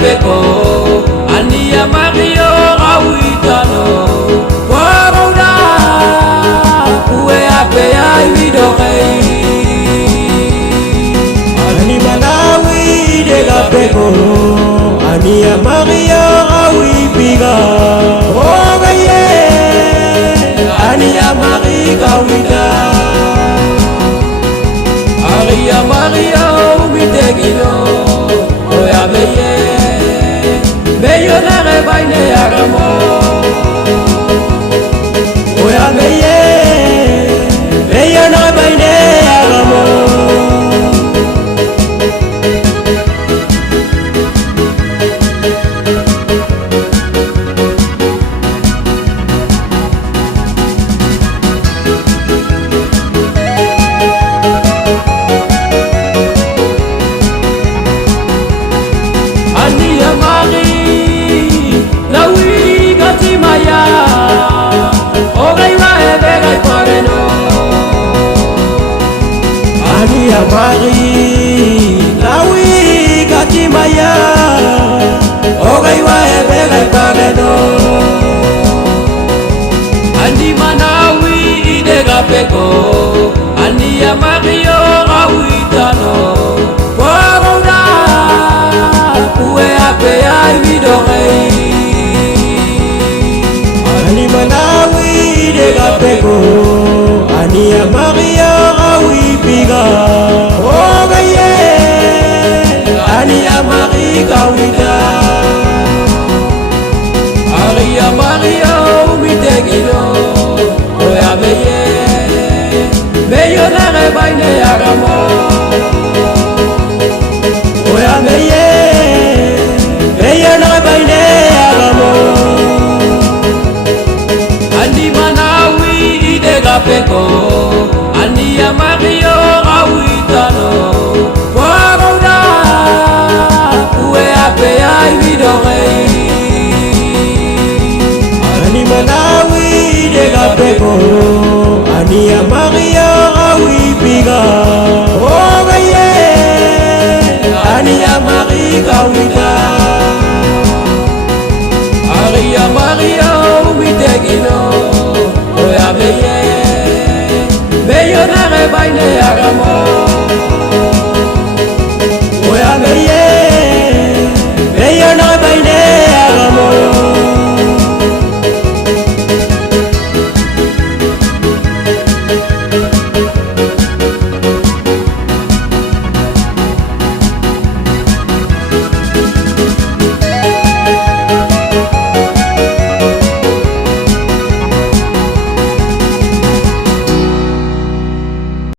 peko ania mario awitano waroda uwe ape ai vidorei ani malawi de la peko ania mario awipiga ogaye ania mariga wida aria mario witegilo oya beye beyo na rebaine agamo oya beye beyo na rebaine agamo ania mari lawi gati maya ogai wa ebe gai pareno ania mari lawi gati maya ogai wa ebe gai pareno andi manawi ide gapeko ania mario awitano waroda uwe ape ai vidorei ani malawi de la peko ania maria awipiga ogaye ania mariga wida aria mario witegilo oya beye beyo na rebaine agamo oya beye beyo na baine agamo andi manawi ide gapeko ania mario awitano waroda uwe ape ai vidorei ani malawi de la peko ania maria awipiga ogaye ania mariga wida